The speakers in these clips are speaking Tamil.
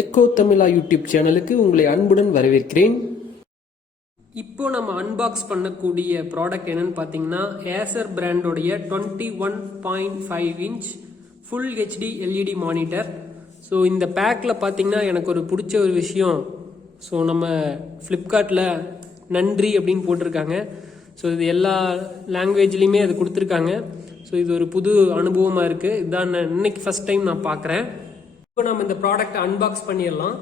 EchoTamizha யூடியூப் சேனலுக்கு உங்களை அன்புடன் வரவேற்கிறேன். இப்போ நம்ம அன்பாக்ஸ் பண்ணக்கூடிய ப்ராடக்ட் என்னன்னு பார்த்தீங்கன்னா Acer பிராண்டோடைய 21.5 inch full HD LED monitor. So இந்த பேக்கில் பார்த்தீங்கன்னா எனக்கு ஒரு பிடிச்ச ஒரு விஷயம், ஸோ நம்ம ஃப்ளிப்கார்ட்டில் நன்றி அப்படின்னு போட்டிருக்காங்க. ஸோ இது எல்லா லாங்குவேஜ்லேயுமே அது கொடுத்துருக்காங்க. ஸோ இது ஒரு புது அனுபவமாக இருக்குது. இதுதான் நான் இன்னைக்கு ஃபஸ்ட் டைம் நான் பார்க்குறேன். இப்போ நம்ம இந்த ப்ராடக்ட் அன்பாக்ஸ் பண்ணிடலாம்.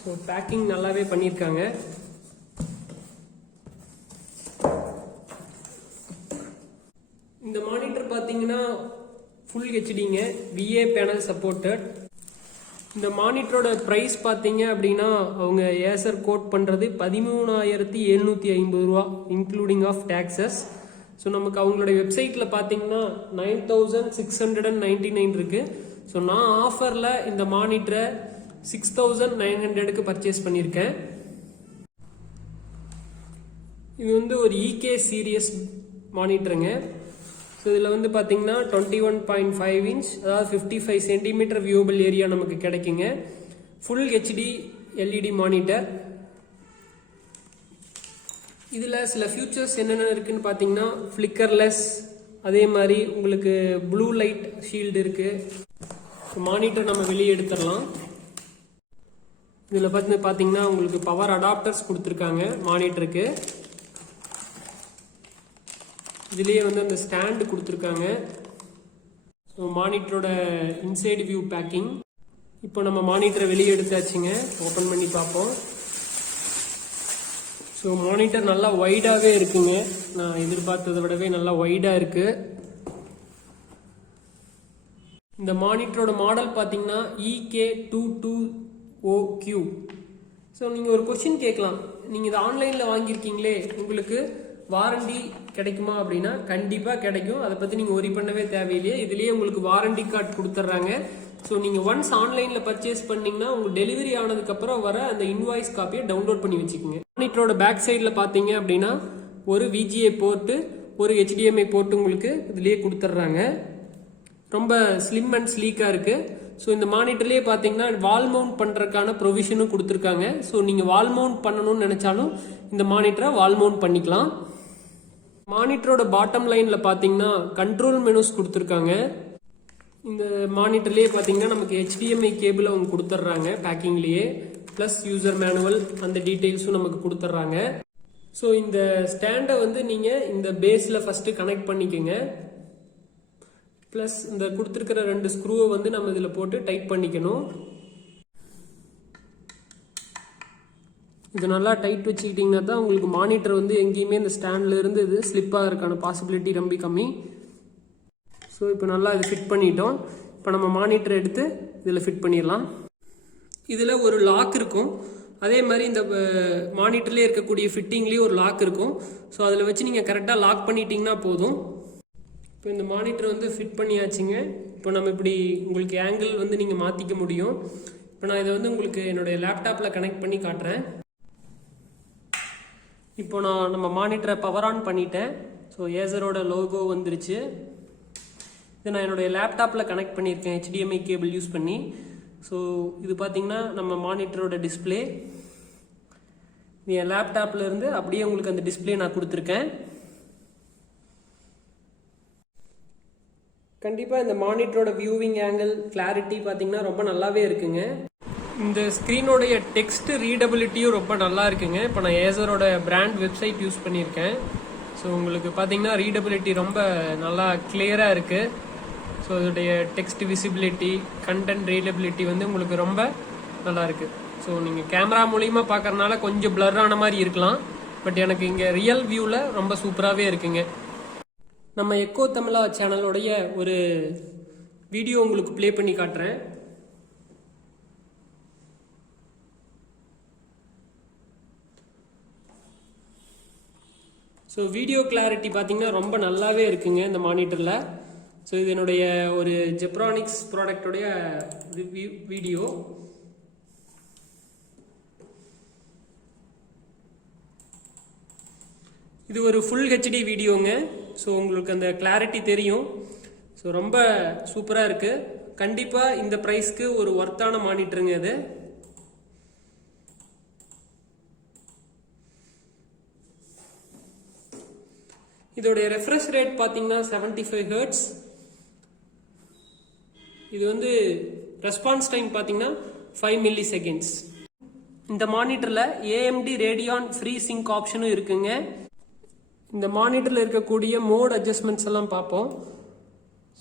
ஸோ பேக்கிங் நல்லாவே பண்ணியிருக்காங்க. இந்த மானிட்டர் பார்த்தீங்கன்னா ஃபுல் ஹெச்டிங்க, விஏ பேனல் சப்போர்ட்டட். இந்த மானிட்டரோட ப்ரைஸ் பார்த்தீங்க அப்படின்னா அவங்க ஏசர் கோட் பண்ணுறது 13,750 ரூபா இன்க்ளூடிங் ஆஃப் டேக்ஸஸ். ஸோ நமக்கு அவங்களுடைய வெப்சைட்டில் பார்த்தீங்கன்னா 9,699 இருக்குது. ஸோ நான் ஆஃபரில் இந்த மானிட்டரை 6,900க்கு பர்ச்சேஸ் பண்ணியிருக்கேன். இது வந்து ஒரு EK சீரியஸ் மானிட்டருங்க. ஸோ இதில் வந்து பார்த்தீங்கன்னா 21.5 இன்ச், அதாவது 55 சென்டிமீட்டர் வியூபிள் ஏரியா நமக்கு கிடைக்குங்க. Full HD LED monitor. இதில் சில ஃபியூச்சர்ஸ் என்னென்ன இருக்குன்னு பார்த்தீங்கன்னா ஃப்ளிக்கர்லெஸ், அதே மாதிரி உங்களுக்கு ப்ளூ லைட் ஷீல்டு இருக்குது. மானிட்டர் நம்ம வெளியே எடுத்துடலாம். இதில் பார்த்தீங்கன்னா உங்களுக்கு பவர் அடாப்டர்ஸ் கொடுத்துருக்காங்க மானிட்டருக்கு. இதுலேயே வந்து அந்த ஸ்டாண்டு கொடுத்துருக்காங்க. ஸோ மானிட்டரோட இன்சைடு வியூ பேக்கிங். இப்போ நம்ம மானிட்டரை வெளியே எடுத்தாச்சுங்க. ஓப்பன் பண்ணி பார்ப்போம். ஸோ மானிட்டர் நல்லா வைடாகவே இருக்குங்க. நான் எதிர்பார்த்ததை விடவே நல்லா வைடாக இருக்குது. இந்த மானிட்டரோட மாடல் பார்த்தீங்கன்னா EK220Q. ஸோ நீங்கள் ஒரு கொஸ்டின் கேட்கலாம், நீங்கள் இதை ஆன்லைனில் வாங்கியிருக்கீங்களே, உங்களுக்கு வாரண்டி கிடைக்குமா அப்படின்னா கண்டிப்பாக கிடைக்கும். அதை பற்றி நீங்கள் ஒரி பண்ணவே தேவையில்லையே. இதுலேயே உங்களுக்கு வாரண்டி கார்டு கொடுத்துட்றாங்க. ஸோ நீங்கள் ஒன்ஸ் ஆன்லைனில் பர்ச்சேஸ் பண்ணிங்கன்னா உங்களுக்கு டெலிவரி ஆனதுக்கப்புறம் வர அந்த இன்வாய்ஸ் காப்பியை டவுன்லோட் பண்ணி வச்சுக்கோங்க. மானிட்டரோட பேக் சைடில் பார்த்தீங்க அப்படின்னா ஒரு VGA போர்ட்டு, ஒரு HDMI போர்ட்டு உங்களுக்கு இதுலேயே கொடுத்துட்றாங்க. ரொம்ப ஸ்லிம் அண்ட் ஸ்லீக்காக இருக்குது. ஸோ இந்த மானிட்டர்லேயே பார்த்தீங்கன்னா வால் மவுண்ட் பண்ணுறதுக்கான ப்ரொவிஷனும் கொடுத்துருக்காங்க. ஸோ நீங்கள் வால் மவுண்ட் பண்ணணும்னு நினச்சாலும் இந்த மானிட்டரை வால் மவுண்ட் பண்ணிக்கலாம். மானிட்டரோட பாட்டம் லைனில் பார்த்தீங்கன்னா கண்ட்ரோல் மெனுஸ் கொடுத்துருக்காங்க. இந்த மானிட்டர்லேயே பார்த்தீங்கன்னா நமக்கு HDMI கேபிள் அவங்க கொடுத்துட்றாங்க பேக்கிங்லேயே, ப்ளஸ் யூசர் மேனுவல் அந்த டீட்டெயில்ஸும் நமக்கு கொடுத்துட்றாங்க. ஸோ இந்த ஸ்டாண்டை வந்து நீங்கள் இந்த பேஸில் ஃபஸ்ட்டு கனெக்ட் பண்ணிக்கோங்க. ப்ளஸ் இந்த கொடுத்துருக்கிற 2 ஸ்க்ரூவை வந்து நம்ம இதில் போட்டு டைட் பண்ணிக்கணும். இது நல்லா டைட் வச்சுக்கிட்டிங்கன்னா தான் உங்களுக்கு மானிட்டர் வந்து எங்கேயுமே இந்த ஸ்டாண்டில் இருந்து இது ஸ்லிப்பாக இருக்கான பாசிபிலிட்டி ரொம்ப கம்மி. ஸோ இப்போ நல்லா இது ஃபிட் பண்ணிட்டோம். இப்போ நம்ம மானிட்டர் எடுத்து இதில் ஃபிட் பண்ணிடலாம். இதில் ஒரு லாக் இருக்கும். அதே மாதிரி இந்த மானிட்டர்லேயே இருக்கக்கூடிய ஃபிட்டிங்லேயே ஒரு லாக் இருக்கும். ஸோ அதில் வச்சு நீங்கள் கரெக்டாக லாக் பண்ணிட்டீங்கன்னா போதும். இப்போ இந்த மானிட்டர் வந்து ஃபிட் பண்ணியாச்சுங்க. இப்போ நம்ம இப்படி உங்களுக்கு ஆங்கிள் வந்து நீங்கள் மாற்றிக்க முடியும். இப்போ நான் இதை வந்து உங்களுக்கு என்னுடைய லேப்டாப்பில் கனெக்ட் பண்ணி காட்டுறேன். இப்போ நம்ம மானிட்டரை பவர் ஆன் பண்ணிட்டேன். ஸோ ஏசரோட லோகோ வந்துருச்சு. இதை நான் என்னுடைய லேப்டாப்பில் கனெக்ட் பண்ணியிருக்கேன் HDMI கேபிள் யூஸ் பண்ணி. ஸோ இது பார்த்தீங்கன்னா நம்ம மானிட்டரோட டிஸ்பிளே. என் லேப்டாப்பில் இருந்து அப்படியே உங்களுக்கு அந்த டிஸ்பிளே நான் கொடுத்துருக்கேன். கண்டிப்பாக இந்த மானிட்டரோட வியூவிங் ஆங்கிள் கிளாரிட்டி பார்த்தீங்கன்னா ரொம்ப நல்லாவே இருக்குங்க. இந்த ஸ்க்ரீனோடைய டெக்ஸ்ட் ரீடபிலிட்டியும் ரொம்ப நல்லா இருக்குங்க. இப்போ நான் ஏசரோட பிராண்ட் வெப்சைட் யூஸ் பண்ணியிருக்கேன். ஸோ உங்களுக்கு பார்த்தீங்கன்னா ரீடபிலிட்டி ரொம்ப நல்லா கிளியராக இருக்குது. ஸோ இதோடைய டெக்ஸ்ட் விசிபிலிட்டி, கண்டென்ட் ரீடபிலிட்டி வந்து உங்களுக்கு ரொம்ப நல்லா இருக்குது. ஸோ நீங்கள் கேமரா மூலிமா பார்க்கறதுனால கொஞ்சம் பிளர் ஆன மாதிரி இருக்கலாம். பட் எனக்கு இங்கே ரியல் வியூவில் ரொம்ப சூப்பராகவே இருக்குங்க. நம்ம EchoTamizha சேனலோடைய ஒரு வீடியோ உங்களுக்கு ப்ளே பண்ணி காட்டுறேன். ஸோ வீடியோ கிளாரிட்டி பார்த்தீங்கன்னா ரொம்ப நல்லாவே இருக்குங்க இந்த மானிட்டரில். ஸோ இது என்னுடைய ஒரு ஜெப்ரானிக்ஸ் ப்ராடக்டோடைய வீடியோ. இது ஒரு ஃபுல் ஹெச்டி வீடியோங்க. ஸோ உங்களுக்கு அந்த கிளாரிட்டி தெரியும். ஸோ ரொம்ப சூப்பராக இருக்குது. கண்டிப்பாக இந்த ப்ரைஸ்க்கு ஒரு ஒர்த்தான மானிட்டருங்க இது. இதோடைய ரெஃப்ரெஷ் ரேட் பார்த்தீங்கன்னா 75 Hz. இது வந்து ரெஸ்பான்ஸ் டைம் பார்த்தீங்கன்னா 5 milliseconds. இந்த மானிட்டரில் AMD ரேடியான் ஃப்ரீ சிங்க் ஆப்ஷனும் இருக்குங்க. இந்த மானிட்டரில் இருக்கக்கூடிய மோட் அட்ஜஸ்ட்மெண்ட்ஸ் எல்லாம் பார்ப்போம்.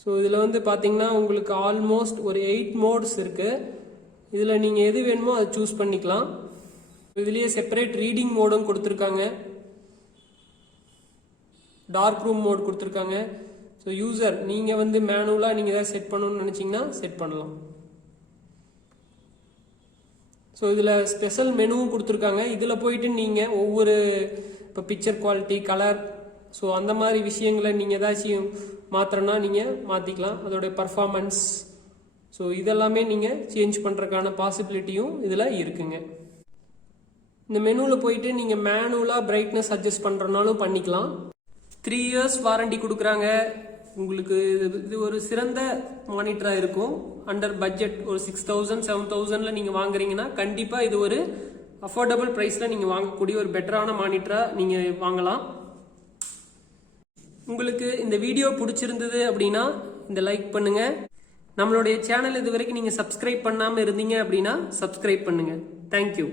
ஸோ இதில் வந்து பார்த்தீங்கன்னா உங்களுக்கு ஆல்மோஸ்ட் ஒரு 8 மோட்ஸ் இருக்குது. இதில் நீங்கள் எது வேணுமோ அதை சூஸ் பண்ணிக்கலாம். இதுலேயே செப்பரேட் ரீடிங் மோடும் கொடுத்துருக்காங்க, டார்க் ரூம் மோட் கொடுத்துருக்காங்க. ஸோ யூசர் நீங்கள் வந்து மேனுவலாக நீங்கள் எதாவது செட் பண்ணணும்னு நினச்சிங்கன்னா செட் பண்ணலாம். ஸோ இதில் ஸ்பெஷல் மெனுவும் கொடுத்துருக்காங்க. இதில் போயிட்டு நீங்கள் ஒவ்வொரு இப்போ பிக்சர் குவாலிட்டி, கலர், ஸோ அந்த மாதிரி விஷயங்களை நீங்கள் ஏதாச்சும் மாற்றணும்னா நீங்கள் மாற்றிக்கலாம். அதோடைய பர்ஃபார்மன்ஸ், ஸோ இதெல்லாமே நீங்கள் சேஞ்ச் பண்ணுறதுக்கான பாசிபிலிட்டியும் இதில் இருக்குங்க. இந்த மெனுவில் போயிட்டு நீங்கள் மேனுவலாக பிரைட்னஸ் அட்ஜஸ்ட் பண்ணுறனாலும் பண்ணிக்கலாம். 3 years வாரண்டி கொடுக்குறாங்க. உங்களுக்கு இது ஒரு சிறந்த மானிட்டராக இருக்கும். அண்டர் பட்ஜெட் ஒரு 6000 7000 நீங்கள் வாங்குறீங்கன்னா கண்டிப்பாக இது ஒரு அஃபோர்டபுள் ப்ரைஸில் நீங்கள் வாங்கக்கூடிய ஒரு பெட்டரான மானிட்டராக நீங்கள் வாங்கலாம். உங்களுக்கு இந்த வீடியோ பிடிச்சிருந்தது அப்படின்னா இந்த லைக் பண்ணுங்கள். நம்மளுடைய சேனல் இது வரைக்கும் நீங்கள் சப்ஸ்கிரைப் பண்ணாமல் இருந்தீங்க அப்படின்னா சப்ஸ்கிரைப் பண்ணுங்கள். தேங்க்யூ.